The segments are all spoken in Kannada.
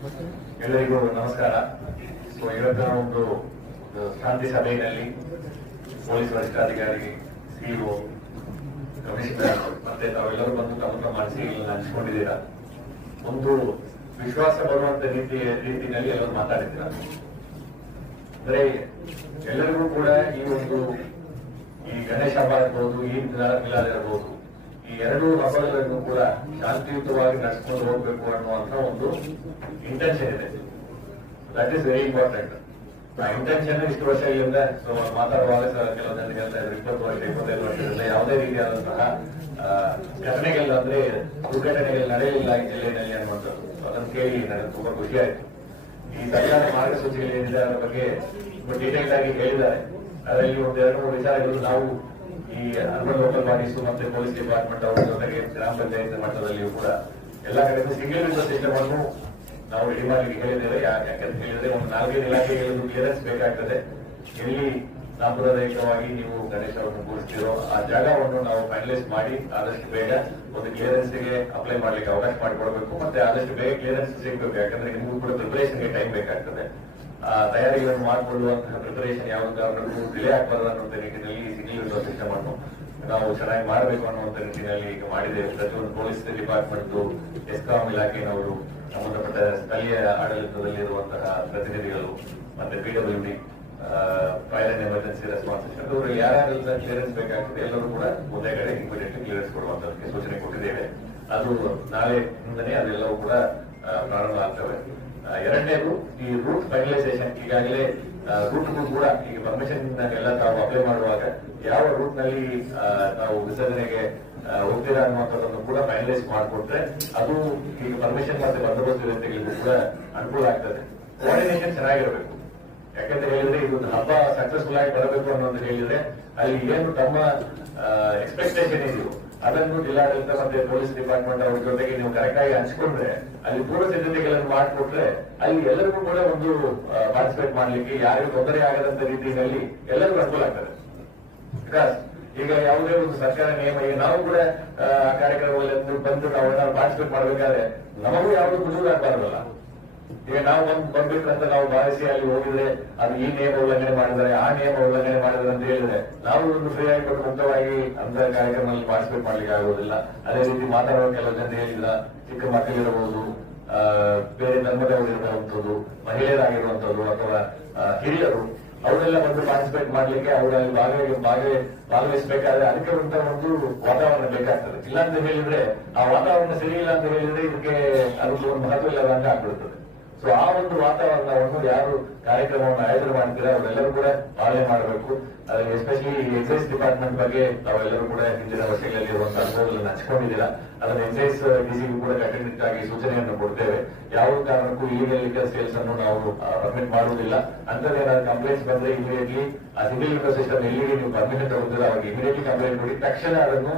ಎಲ್ಲರಿಗೂ ನಮಸ್ಕಾರ. ಇವತ್ತಿನ ಒಂದು ಶಾಂತಿ ಸಭೆಯಲ್ಲಿ ಪೊಲೀಸ್ ವರಿಷ್ಠಾಧಿಕಾರಿ, ಸಿಇಒ, ಕಮಿಷನರ್ ಮತ್ತೆ ತಾವೆಲ್ಲರೂ ಬಂದು ತಮ್ಮ ಮನಸ್ಸಿಗೆ ಹಂಚಿಕೊಂಡಿದ್ದೀರಾ. ಒಂದು ವಿಶ್ವಾಸ ಬರುವಂತ ರೀತಿಯಲ್ಲಿ ಎಲ್ಲರೂ ಮಾತಾಡಿದ್ದೀರಾ. ಅಂದ್ರೆ ಎಲ್ಲರಿಗೂ ಕೂಡ ಈ ಗಣೇಶ ಹಬ್ಬ ಇರ್ಬೋದು, ಈದ್ ಮಿಲಾದ್ ಇರಬಹುದು, ಈ ಎರಡೂ ಹಬ್ಬಗಳನ್ನು ಕೂಡ ಶಾಂತಿಯುತವಾಗಿ ನಡೆಸ್ಕೊಂಡು ಹೋಗ್ಬೇಕು ಅನ್ನುವಂತ ಒಂದು ಇಂಟೆನ್ಷನ್ ಇದೆ. That is very important. ಆ ಇಂಟೆನ್ಷನ್ ಇಷ್ಟು ವರ್ಷಗಳಿಂದ ಮಾತಾಡುವಾಗ ಕೆಲವು ಜನರಿಗೆ 20 ವರ್ಷ 25 ವರ್ಷದಿಂದ ಯಾವುದೇ ರೀತಿಯಾದಂತಹ ಘಟನೆಗಳು ಅಂದ್ರೆ ದುರ್ಘಟನೆಗಳು ನಡೆಯಲಿಲ್ಲ ಈ ಜಿಲ್ಲೆಯಲ್ಲಿ ಅನ್ನುವಂಥದ್ದು ಅದನ್ನು ಕೇಳಿ ನನಗೆ ತುಂಬಾ ಖುಷಿ ಆಯಿತು. ಈ ಸರ್ಕಾರ ಮಾರ್ಗಸೂಚಿಗಳು ಏನಿದೆ ಅದರ ಬಗ್ಗೆ ಡೀಟೇಲ್ ಆಗಿ ಹೇಳಿದ್ದಾರೆ. ಅದರಲ್ಲಿ ಒಂದು 2-3 ವಿಚಾರಗಳು ನಾವು ಈ ಅರ್ಬನ್ ಲೋಕಲ್ ಬಾಡೀಸ್ ಮತ್ತೆ ಪೊಲೀಸ್ ಡಿಪಾರ್ಟ್ಮೆಂಟ್ ಅವರ ಜೊತೆಗೆ ಗ್ರಾಮ ಪಂಚಾಯತ್ ಮಟ್ಟದಲ್ಲಿಯೂ ಕೂಡ ಎಲ್ಲಾ ಕಡೆ ಸಿಂಗಲ್ ವಿಂಡೋ ಸಿಸ್ಟಮ್ ಅನ್ನು ನಾವು ರೆಡಿ ಮಾಡಲಿಕ್ಕೆ ಹೇಳಿದ್ದೇವೆ. ಯಾಕಂತ ಹೇಳಿದ್ರೆ ಒಂದು 4 ಇಲಾಖೆಗಳದ್ದು ಕ್ಲಿಯರೆನ್ಸ್ ಬೇಕಾಗ್ತದೆ. ಎಲ್ಲಿ ಸಾಂಪ್ರದಾಯಿಕವಾಗಿ ನೀವು ಗಣೇಶವನ್ನು ಕೂರಿಸ್ತೀರೋ ಆ ಜಾಗವನ್ನು ನಾವು ಫೈನಲೈಸ್ ಮಾಡಿ ಆದಷ್ಟು ಬೇಗ ಒಂದು ಕ್ಲಿಯರೆನ್ಸ್ ಗೆ ಅಪ್ಲೈ ಮಾಡ್ಲಿಕ್ಕೆ ಅವಕಾಶ ಮಾಡಿಕೊಡ್ಬೇಕು. ಮತ್ತೆ ಆದಷ್ಟು ಬೇಗ ಕ್ಲಿಯರೆನ್ಸ್ ಸಿಗಬೇಕು. ಯಾಕಂದ್ರೆ ನಿಮಗೂ ಕೂಡ ಪ್ರಿಪರೇಷನ್ಗೆ ಟೈಮ್ ಬೇಕಾಗ್ತದೆ. ತಯಾರಿಗಳನ್ನು ಮಾಡಿಕೊಳ್ಳುವಂತಹ ಪ್ರಿಪರೇಷನ್ ಯಾವ ಕಾರಣಕ್ಕೂ ಡಿಲೇ ಆಗಬಾರದು ಅನ್ನುವಂಥ ನಿಟ್ಟಿನಲ್ಲಿ ಸಿಂಗಲ್ ವಿಂಡೋ ಸಿಸ್ಟಮ್ ಅನ್ನು ನಾವು ಚೆನ್ನಾಗಿ ಮಾಡಬೇಕು ಅನ್ನುವಂಥ ನಿಟ್ಟಿನಲ್ಲಿ ಈಗ ಮಾಡಿದ್ದೇವೆ. ಪ್ರತಿಯೊಂದು ಪೊಲೀಸ್ ಡಿಪಾರ್ಟ್ಮೆಂಟ್, ಎಸ್ಕಾಂ ಇಲಾಖೆನವರು, ಸಂಬಂಧಪಟ್ಟ ಸ್ಥಳೀಯ ಆಡಳಿತದಲ್ಲಿರುವಂತಹ ಪ್ರತಿನಿಧಿಗಳು, ಮತ್ತೆ PWD, fire and emergency response system ಇವರು ಯಾರ್ಯಾರೆಲ್ಲ ಕ್ಲಿಯರೆನ್ಸ್ ಬೇಕಾಗ್ತದೆ ಎಲ್ಲರೂ ಕೂಡ ಒಂದೇ ಕಡೆ ಇಮಿಡಿಯೇಟ್ಲಿ ಕ್ಲಿಯರೆನ್ಸ್ ಕೊಡುವಂತದಕ್ಕೆ ಸೂಚನೆ ಕೊಟ್ಟಿದ್ದೇವೆ. ಅದು ನಾಳೆಯಿಂದನೇ ಅದೆಲ್ಲವೂ ಕೂಡ ಪ್ರಾರಂಭ ಆಗ್ತವೆ. ಎರಡನೇದು ಈ ರೂಟ್ ಫೈನಲೈಸೇಷನ್. ಈಗಾಗಲೇ ರೂಟ್ಗೂ ಕೂಡ ಈಗ ಪರ್ಮಿಷನ್ ಎಲ್ಲ ತಾವು ಅಪ್ಲೈ ಮಾಡುವಾಗ ಯಾವ ರೂಟ್ ನಲ್ಲಿ ತಾವು ವಿಸರ್ಜನೆಗೆ ಹೋಗ್ತೀರಾ ಅನ್ನುವಂಥದ್ದನ್ನು ಕೂಡ ಫೈನಲೈಸ್ ಮಾಡಿಕೊಟ್ರೆ ಅದು ಈಗ ಪರ್ಮಿಷನ್ ಮತ್ತೆ ಬಂದೋಬಸ್ತ್ ವ್ಯವಸ್ಥೆಗಳಿಗೂ ಕೂಡ ಅನುಕೂಲ ಆಗ್ತದೆ. ಕೋಆರ್ಡಿನೇಷನ್ ಚೆನ್ನಾಗಿರಬೇಕು. ಯಾಕಂತ ಹೇಳಿದ್ರೆ ಇದೊಂದು ಹಬ್ಬ ಸಕ್ಸಸ್ಫುಲ್ ಆಗಿ ಬರಬೇಕು ಅನ್ನೋದು ಹೇಳಿದ್ರೆ ಅಲ್ಲಿ ಏನು ತಮ್ಮ ಎಕ್ಸ್ಪೆಕ್ಟೇಷನ್ ಇದೆಯೋ ಅದನ್ನು ಜಿಲ್ಲಾಡಳಿತ ಮತ್ತೆ ಪೊಲೀಸ್ ಡಿಪಾರ್ಟ್ಮೆಂಟ್ ಅವ್ರ ಜೊತೆಗೆ ನೀವು ಕರೆಕ್ಟ್ ಆಗಿ ಹಂಚಿಕೊಂಡ್ರೆ ಅಲ್ಲಿ ಪೂರ್ವ ಸಿದ್ಧತೆಗಳನ್ನು ಮಾಡಿಕೊಟ್ರೆ ಅಲ್ಲಿ ಎಲ್ಲರಿಗೂ ಕೂಡ ಒಂದು ಪಾರ್ಟಿಸಿಪೇಟ್ ಮಾಡ್ಲಿಕ್ಕೆ ಯಾರಿಗೂ ತೊಂದರೆ ಆಗದಂತ ರೀತಿಯಲ್ಲಿ ಎಲ್ಲರಿಗೂ ಅನುಕೂಲ ಆಗ್ತದೆ. ಬಿಕಾಸ್ ಈಗ ಯಾವುದೇ ಒಂದು ಸರ್ಕಾರ ನಿಯಮ, ಈಗ ನಾವು ಕೂಡ ಕಾರ್ಯಕ್ರಮಗಳಲ್ಲಿ ಬಂದು ನಾವು ಪಾರ್ಟಿಸಿಪೇಟ್ ಮಾಡಬೇಕಾದ್ರೆ ನಮಗೂ ಯಾವುದು ಮುಜುಗರ ಆಗಬಾರ್ದಲ್ಲ. ಈಗ ನಾವು ಬಂದ್ಬೇಕಂತ ನಾವು ಭಾವಿಸಿ ಅಲ್ಲಿ ಹೋಗಿದ್ರೆ ಅದು ಈ ನಿಯಮ ಉಲ್ಲಂಘನೆ ಮಾಡಿದರೆ ಆ ನಿಯಮ ಉಲ್ಲಂಘನೆ ಮಾಡಿದ್ರೆ ಅಂತ ಹೇಳಿದ್ರೆ ನಾವು ಒಂದು ಫ್ರೀ ಆಗಿ ಕೊಟ್ಟು ಮುಕ್ತವಾಗಿ ಅಂತ ಕಾರ್ಯಕ್ರಮದಲ್ಲಿ ಪಾರ್ಟಿಸಿಪೇಟ್ ಮಾಡ್ಲಿಕ್ಕೆ ಆಗುವುದಿಲ್ಲ. ಅದೇ ರೀತಿ ಮಾತಾಡುವ ಕೆಲವು ಜನ ಹೇಳಿಲ್ಲ, ಚಿಕ್ಕ ಮಕ್ಕಳಿರಬಹುದು, ಬೇರೆ ಧರ್ಮದವರಿರುವಂತದ್ದು, ಮಹಿಳೆಯರಾಗಿರುವಂತದ್ದು ಅಥವಾ ಹಿರಿಯರು ಅವರೆಲ್ಲ ಬಂದು ಪಾರ್ಟಿಸಿಪೇಟ್ ಮಾಡ್ಲಿಕ್ಕೆ ಅವರಲ್ಲಿ ಭಾಗವಹಿಸಬೇಕಾದ್ರೆ ಅದಕ್ಕೆ ಒಂದು ವಾತಾವರಣ ಬೇಕಾಗ್ತದೆ. ಇಲ್ಲ ಅಂತ ಹೇಳಿದ್ರೆ ಆ ವಾತಾವರಣ ಸರಿ ಇಲ್ಲ ಅಂತ ಹೇಳಿದ್ರೆ ಇದಕ್ಕೆ ಅದಕ್ಕೆ ಒಂದು ಮಹತ್ವ ಇಲ್ಲದ ಅಂತ ಆಗ್ಬಿಡುತ್ತದೆ. ಸೊ ಆ ಒಂದು ವಾತಾವರಣವನ್ನು ಯಾರು ಕಾರ್ಯಕ್ರಮವನ್ನು ಆಯೋಜನೆ ಮಾಡ್ತೀರಾ ಅವರೆಲ್ಲರೂ ಕೂಡ ಪಾಲನೆ ಮಾಡಬೇಕು. ಅದರಲ್ಲಿ ಎಸ್ಪೆಷಲಿ ಎಕ್ಸೈಸ್ ಡಿಪಾರ್ಟ್ಮೆಂಟ್ ಬಗ್ಗೆ ತಾವೆಲ್ಲರೂ ಕೂಡ ಹಿಂದಿನ ವರ್ಷಗಳಲ್ಲಿ ಇರುವಂತಹ ಅನುಭವಗಳನ್ನು ಹಂಚಿಕೊಂಡಿದ್ದೀರಾ. ಅದನ್ನು ಎಕ್ಸೈಸ್ ಡಿಸಿಗೂ ಕೂಡ ಕಟ್ಟುನಿಟ್ಟಾಗಿ ಸೂಚನೆಯನ್ನು ಕೊಡ್ತೇವೆ. ಯಾವ ಕಾರಣಕ್ಕೂ ಇಲ್ಲಿಗಲ್ ಲಿಕ್ಕರ್ ಸೇಲ್ಸ್ ಅನ್ನು ನಾವು ಪರ್ಮಿಟ್ ಮಾಡುವುದಿಲ್ಲ. ಅಂತದ್ದೇನಾದ್ರು ಕಂಪ್ಲೇಂಟ್ಸ್ ಬಂದ್ರೆ ಇಮಿಡಿಯೇಟ್ಲಿ ಆ ಸಿಂಗಲ್ ವಿಂಡೋ ಸಿಸ್ಟಮ್ ಎಲ್ಲಿಗೆ ನೀವು ಪರ್ಮಿಷನ್ ತಗೊಳ್ತೀರ ಅವಾಗ ಇಮಿಡಿಯೇಟ್ಲಿ ಕಂಪ್ಲೇಂಟ್ ಕೊಡಿ. ತಕ್ಷಣ ಅದನ್ನು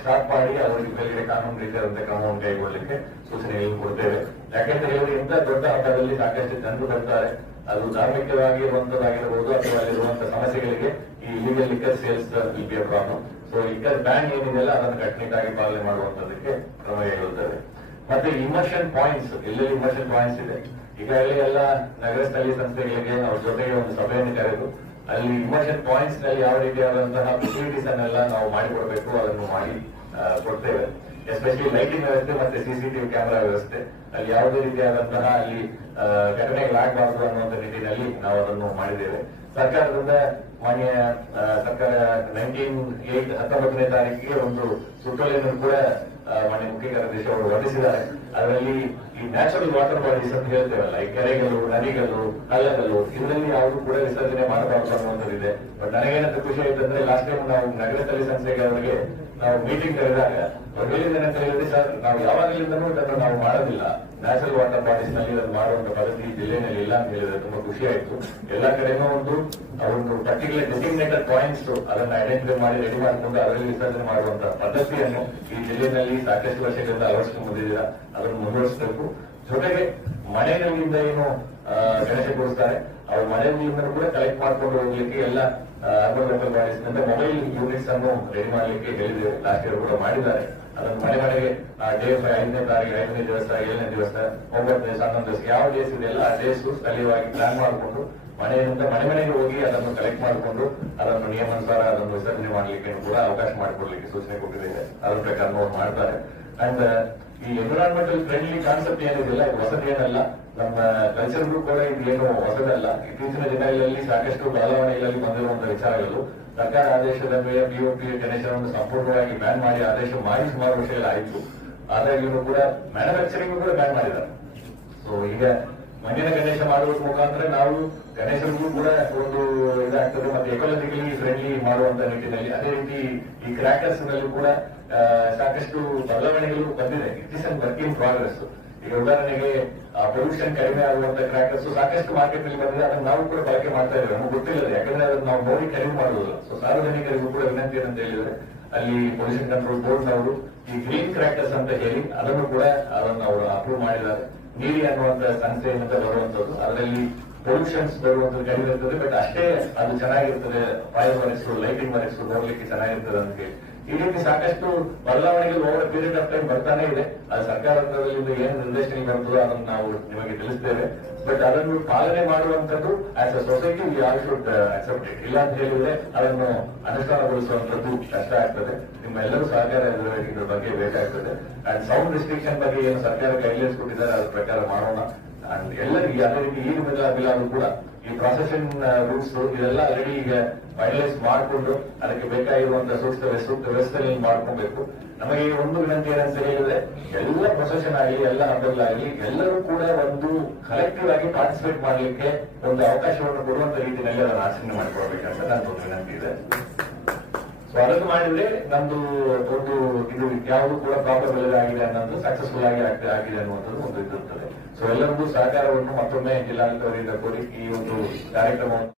ಸ್ಟಾಪ್ ಮಾಡಿ ಅವರಿಗೆ ಮೇಲ್ಗಡೆ ಕಾನೂನು ರೀತಿಯಾದಂತ ಕ್ರಮವನ್ನು ಕೈಗೊಳ್ಳಲಿಕ್ಕೆ ಸೂಚನೆಗಳನ್ನು ಕೊಡ್ತೇವೆ. ಯಾಕೆಂತ ಹೇಳಿದ್ರೆ ಇಂಥ ದೊಡ್ಡ ಹಬ್ಬದಲ್ಲಿ ಸಾಕಷ್ಟು ಜನರು ಬರ್ತಾರೆ. ಅದು ಧಾರ್ಮಿಕವಾಗಿ ಇರುವಂತದ್ದಾಗಿರಬಹುದು ಅಥವಾ ಅಲ್ಲಿರುವಂತಹ ಸಮಸ್ಯೆಗಳಿಗೆ ಈ illegal liquor sales will be a problem. So liquor ban ಏನಿದೆಯಲ್ಲ ಅದನ್ನು ಕಟ್ಟುನಿಟ್ಟಾಗಿ ಪಾಲನೆ ಮಾಡುವಂತದಕ್ಕೆ ಕ್ರಮ ಕೈಗೊಳ್ಳುತ್ತೇವೆ. ಮತ್ತೆ ಇಮರ್ಷನ್ ಪಾಯಿಂಟ್ಸ್, ಎಲ್ಲೆಲ್ಲಿ ಇಮರ್ಷನ್ ಪಾಯಿಂಟ್ಸ್ ಇದೆ ಈಗಾಗಲೇ ಎಲ್ಲ ನಗರ ಸ್ಥಳೀಯ ಸಂಸ್ಥೆಗಳಿಗೆ ಅವ್ರ ಜೊತೆಗೆ ಒಂದು ಸಭೆಯನ್ನು ಕರೆದು ಅಲ್ಲಿ ಇಮರ್ಷನ್ ಪಾಯಿಂಟ್ಸ್ ನಲ್ಲಿ ಯಾವ ರೀತಿಯಾದಂತಹ ಫೆಸಿಲಿಟೀಸ್ ಅನ್ನೆಲ್ಲ ನಾವು ಮಾಡಿಕೊಡ್ಬೇಕು ಅದನ್ನು ಮಾಡಿ ಕೊಡ್ತೇವೆ. ಎಸ್ಪೆಷಲಿ ಲೈಟಿಂಗ್ ವ್ಯವಸ್ಥೆ ಮತ್ತೆ CCTV ಕ್ಯಾಮೆರಾ ವ್ಯವಸ್ಥೆ ಅಲ್ಲಿ ಯಾವುದೇ ರೀತಿಯಾದಂತಹ ಅಲ್ಲಿ ಘಟನೆಗಳಾಗಬಾರದು ಅನ್ನುವಂಥ ನಿಟ್ಟಿನಲ್ಲಿ ನಾವು ಅದನ್ನು ಮಾಡಿದ್ದೇವೆ. ಸರ್ಕಾರದಿಂದ ಮಾನ್ಯ ಸರ್ಕಾರ 19/8 ತಾರೀಕಿಗೆ ಒಂದು ಸುತ್ತೋಲೆಯನ್ನು ಕೂಡ ಮಾನ್ಯ ಮುಖ್ಯ ಕಾರ್ಯದರ್ಶಿ ಅವರು ಹೊರಡಿಸಿದ್ದಾರೆ. ಅದರಲ್ಲಿ ಈ ನ್ಯಾಚುರಲ್ ವಾಟರ್ ಬಾಡೀಸ್ ಅಂತ ಹೇಳ್ತೇವಲ್ಲ, ಈ ಕೆರೆಗಳು, ನದಿಗಳು, ಹಳ್ಳಗಳು, ಇದರಲ್ಲಿ ಯಾವುದು ಕೂಡ ವಿಸರ್ಜನೆ ಮಾಡಬಾರದು ಅನ್ನುವಂಥದ್ದಿದೆ. ಬಟ್ ನನಗೇನಂತ ಖುಷಿ ಆಯ್ತಂದ್ರೆ ಲಾಸ್ಟ್ ಟೈಮ್ ನಾವು ನಗರ ಸ್ಥಳೀಯ ಸಂಸ್ಥೆಗಳಿಗೆ ನಾವು ಮೀಟಿಂಗ್ ಕರೆದಾಗ ಅವ್ರು ಹೇಳಿದ್ದೇನಂತ ಹೇಳಿದ್ರೆ, ಸರ್ ನಾವು ಯಾವಾಗಲಿಂದನೂ ಇದನ್ನು ನಾವು ಮಾಡೋದಿಲ್ಲ, ನ್ಯಾಚುರಲ್ ವಾಟರ್ ಬಾಡೀಸ್ ನಲ್ಲಿ ಇದನ್ನು ಮಾಡುವಂತ ಪದ್ಧತಿ ಜಿಲ್ಲೆಯಲ್ಲಿ ಇಲ್ಲ ಅಂತ ಹೇಳಿದ್ರೆ ತುಂಬಾ ಖುಷಿ ಆಯ್ತು. ಎಲ್ಲಾ ಕಡೆನೂ ಒಂದು ಪರ್ಟಿಕ್ಯುಲರ್ ಡೆಸಿಗ್ನೇಟೆಡ್ ಪಾಯಿಂಟ್ಸ್ ಅದನ್ನು ಐಡೆಂಟಿಫೈ ಮಾಡಿ ರೆಡಿ ಮಾಡಿಕೊಂಡು ಅದರಲ್ಲಿ ವಿಸರ್ಜನೆ ಮಾಡುವಂತಹ ಪದ್ಧತಿಯನ್ನು ಈ ಜಿಲ್ಲೆಯಲ್ಲಿ ಸಾಕಷ್ಟು ವರ್ಷಗಳಿಂದ ಅಳವಡಿಸಿಕೊಂಡು ಬಂದಿದ್ದೀರಾ. ಅದನ್ನು ಮುಂದುವರಿಸಬೇಕು. ಜೊತೆಗೆ ಮಳೆ ನೀರಿನಿಂದ ಏನು ಗಣೇಶ ಕೂರಿಸ್ತಾರೆ ಅವ್ರು ಮಳೆ ನೀರನ್ನು ಕೂಡ ಕಲೆಕ್ಟ್ ಮಾಡ್ಕೊಂಡು ಹೋಗ್ಲಿಕ್ಕೆ ಎಲ್ಲ urban local bodies mobile units ಅನ್ನು ರೆಡಿ ಮಾಡಲಿಕ್ಕೆ ಹೇಳಿದ್ದೇವೆ. ಲಾಸ್ಟ್ ಇಯರ್ ಕೂಡ ಮಾಡಿದ್ದಾರೆ. ಅದನ್ನು ಮನೆ ಮನೆಗೆ ಡೇ 5ನೇ ತಾರೀಕು 5ನೇ ದಿವಸ 7ನೇ ದಿವಸ 9ನೇ ದಿವಸ 11ನೇ ದಿವಸ ಯಾವ ಡೇಸ್ ಇದೆಯಲ್ಲ ಆ ಡೇಸ್ ಸ್ಥಳೀಯವಾಗಿ ಪ್ಲಾನ್ ಮಾಡಿಕೊಂಡು ಮನೆಯಿಂದ ಮನೆ ಮನೆಗೆ ಹೋಗಿ ಅದನ್ನು ಕಲೆಕ್ಟ್ ಮಾಡಿಕೊಂಡು ಅದನ್ನು ನಿಯಮಾನುಸಾರ ಅದನ್ನು ವಿಸರ್ಜನೆ ಮಾಡಲಿಕ್ಕೆ ಕೂಡ ಅವಕಾಶ ಮಾಡಿಕೊಡ್ಲಿಕ್ಕೆ ಸೂಚನೆ ಕೊಟ್ಟಿದ್ದೇವೆ. ಅದರ ಪ್ರಕಾರ ನೋಡಿ ಮಾಡ್ತಾರೆ. ಅಂಡ್ ಈ ಎನ್ವಿರಾನ್ಮೆಂಟಲ್ ಫ್ರೆಂಡ್ಲಿ ಕಾನ್ಸೆಪ್ಟ್ ಏನಿದೆಯಲ್ಲ ಇದು ಹೊಸದೇನಲ್ಲ. ನಮ್ಮ ಕಲ್ಚರ್ಗೂ ಕೂಡ ಇದು ಏನು ಹೊಸದಲ್ಲ. ಇತ್ತೀಚಿನ ದಿನಗಳಲ್ಲಿ ಸಾಕಷ್ಟು ಬದಲಾವಣೆಗಳಲ್ಲಿ ಬಂದಿರುವಂತಹ ವಿಚಾರಗಳು. ಸರ್ಕಾರ ಆದೇಶದ ಮೇಲೆ ಪಿಒಪಿ ಗಣೇಶನನ್ನು ಸಂಪೂರ್ಣವಾಗಿ ಬ್ಯಾನ್ ಮಾಡಿ ಆದೇಶ ಮಾಡಿ ಸುಮಾರು ವರ್ಷಗಳಾಯಿತು. ಆದಾಗ್ಯೂ ಕೂಡ ಮ್ಯಾನುಫ್ಯಾಕ್ಚರಿಂಗ್ ಕೂಡ ಬ್ಯಾನ್ ಮಾಡಿದ್ದಾರೆ. ಸೊ ಈಗ ಮಣ್ಣಿನ ಗಣೇಶ ಮಾಡುವುದರ ಮುಖಾಂತರ ನಾವು ಗಣೇಶರಿಗೂ ಕೂಡ ಒಂದು ಇದಾಗ್ತದೆ ಮತ್ತೆ ಎಕಾಲಜಿಕಲಿ ಫ್ರೆಂಡ್ಲಿ ಮಾಡುವಂತ ನಿಟ್ಟಿನಲ್ಲಿ. ಅದೇ ರೀತಿ ಈ ಕ್ರ್ಯಾಕರ್ಸ್ ನಲ್ಲಿ ಕೂಡ ಸಾಕಷ್ಟು ಬದಲಾವಣೆಗಳು ಬಂದಿದೆ. It is an work in progress. ಈಗ ಉದಾಹರಣೆಗೆ ಪೊಲ್ಯೂಷನ್ ಕಡಿಮೆ ಆಗುವಂತ ಕ್ರ್ಯಾಕರ್ಸ್ ಸಾಕಷ್ಟು ಮಾರ್ಕೆಟ್ ನಲ್ಲಿ ಬಂದಿದೆ. ಅದನ್ನು ನಾವು ಕೂಡ ಬಳಕೆ ಮಾಡ್ತಾ ಇದ್ದೇವೆ. ನಮ್ಗೆ ಗೊತ್ತಿಲ್ಲದೆ, ಯಾಕಂದ್ರೆ ಅದನ್ನು ನಾವು ನೋಡಿ ಖರೀದಿ ಮಾಡುವುದಿಲ್ಲ. ಸೊ ಸಾರ್ವಜನಿಕರಿಗೂ ಕೂಡ ವಿನಂತಿ ಏನಂತ ಹೇಳಿದ್ರೆ ಅಲ್ಲಿ ಪೊಲ್ಯೂಷನ್ ಕಂಟ್ರೋಲ್ ಬೋರ್ಡ್ ನವರು ಈ ಗ್ರೀನ್ ಕ್ರ್ಯಾಕರ್ಸ್ ಅಂತ ಹೇಳಿ ಅದನ್ನು ಕೂಡ ಅದನ್ನು ಅವರು ಅಪ್ರೂವ್ ಮಾಡಿದ್ದಾರೆ. ನೀರಿ ಅನ್ನುವಂತ ಸಂಸ್ಥೆಯಿಂದ ಬರುವಂತದ್ದು. ಅದರಲ್ಲಿ ಪೊಲ್ಯೂಷನ್ಸ್ ಬರುವಂತದ್ದು ಕಡಿಮೆ ಇರ್ತದೆ, ಬಟ್ ಅಷ್ಟೇ ಅದು ಚೆನ್ನಾಗಿರ್ತದೆ. ಫೈರ್ ವರ್ಕ್ಸ್, ಲೈಟಿಂಗ್ ವರ್ಕ್ಸ್ ನೋಡ್ಲಿಕ್ಕೆ ಚೆನ್ನಾಗಿರ್ತದೆ ಅಂತ ಹೇಳಿ ಈ ರೀತಿ ಸಾಕಷ್ಟು ಬದಲಾವಣೆಗಳು ಓವರ್ ಪೀರಿಯಡ್ ಆಫ್ ಟೈಮ್ ಬರ್ತಾನೆ ಇದೆ. ಅದು ಸರ್ಕಾರದಿಂದ ಏನು ನಿರ್ದೇಶನ ಬರ್ತದೋ ಅದನ್ನು ನಾವು ನಿಮಗೆ ತಿಳಿಸ್ತೇವೆ. ಬಟ್ ಅದನ್ನು ಪಾಲನೆ ಮಾಡುವಂತದ್ದು as a society we all should accept it. ಇಲ್ಲ ಅಂತ ಹೇಳಿದ್ರೆ ಅದನ್ನು ಅನುಷ್ಠಾನಗೊಳಿಸುವಂತದ್ದು ಕಷ್ಟ ಆಗ್ತದೆ. ನಿಮ್ಮೆಲ್ಲರೂ ಸಹಕಾರ ಇದ್ರ ಬಗ್ಗೆ ಬೇಕಾಗ್ತದೆ. ಅಂಡ್ ಸೌಂಡ್ ರಿಸ್ಟ್ರಿಕ್ಷನ್ ಬಗ್ಗೆ ಏನು ಸರ್ಕಾರ ಗೈಡ್ಲೈನ್ಸ್ ಕೊಟ್ಟಿದ್ದಾರೆ ಅದ್ರ ಪ್ರಕಾರ ಮಾಡೋಣ. ಅಂಡ್ ಎಲ್ಲರಿಗೆ ಅದೇ ರೀತಿ ಈದ್ ಮಿಲಾದ್ ಕೂಡ ಈ ಪ್ರೊಸೆಷನ್ ರೂಟ್ಸ್ ಇದೆಲ್ಲ ಆಲ್ರೆಡಿ ಈಗ ಫೈನಲೈಸ್ ಮಾಡಿಕೊಂಡು ಅದಕ್ಕೆ ಬೇಕಾಗಿರುವಂತಹ ಸೂಕ್ತ ವ್ಯವಸ್ಥೆ ಮಾಡ್ಕೊಬೇಕು. ನಮಗೆ ಒಂದು ವಿನಂತಿ ಏನಂತ ಹೇಳಿದ್ರೆ ಎಲ್ಲ ಪ್ರೊಸೆಷನ್ ಆಗಲಿ ಎಲ್ಲ ಹಬ್ಬಗಳಾಗಲಿ ಎಲ್ಲರೂ ಕೂಡ ಒಂದು ಕಲೆಕ್ಟಿವ್ ಆಗಿ ಪಾರ್ಟಿಸಿಪೇಟ್ ಮಾಡಲಿಕ್ಕೆ ಒಂದು ಅವಕಾಶವನ್ನು ಕೊಡುವಂತ ರೀತಿಯಲ್ಲಿ ಅದನ್ನು ಆಚರಣೆ ಮಾಡಿಕೊಡ್ಬೇಕಂತ ನನ್ನೊಂದು ವಿನಂತಿ ಇದೆ. ಸೊ ಅದನ್ನು ಮಾಡಿದ್ರೆ ನಮ್ದು ಒಂದು ಇದು ಯಾವುದು ಕೂಡ ಪ್ರಾಬ್ಲಮ್ ಇಲ್ಲದೆ ಆಗಿದೆ ಅನ್ನೋದು ಸಕ್ಸಸ್ಫುಲ್ ಆಗಿ ಆಗಿದೆ ಅನ್ನುವಂಥದ್ದು ಒಂದು ಇದಿರುತ್ತದೆ. ಸೊ ಎಲ್ಲರಿಗೂ ಸಹಕಾರವನ್ನು ಮತ್ತೊಮ್ಮೆ ಜಿಲ್ಲಾಡಳಿತವರಿಂದ ಕೋರಿ ಈ ಒಂದು ಕಾರ್ಯಕ್ರಮವನ್ನು